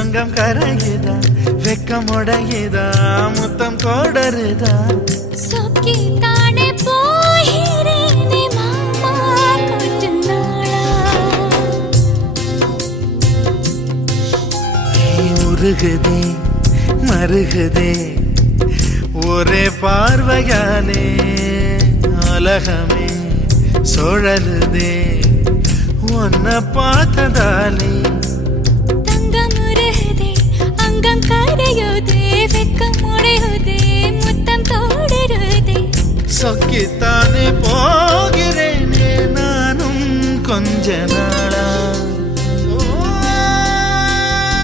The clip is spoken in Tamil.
அங்கம் கரையுதா வெக்கம் உடையுதா முத்தம் கோடருதா சொக்கி தானே போகிறேனே மாமா கொஞ்ச நாளா உருகுதே மருகுதே ஒரே பார்வையாலே உலகமே சுழலுதே உன்னை பார்த்ததாலே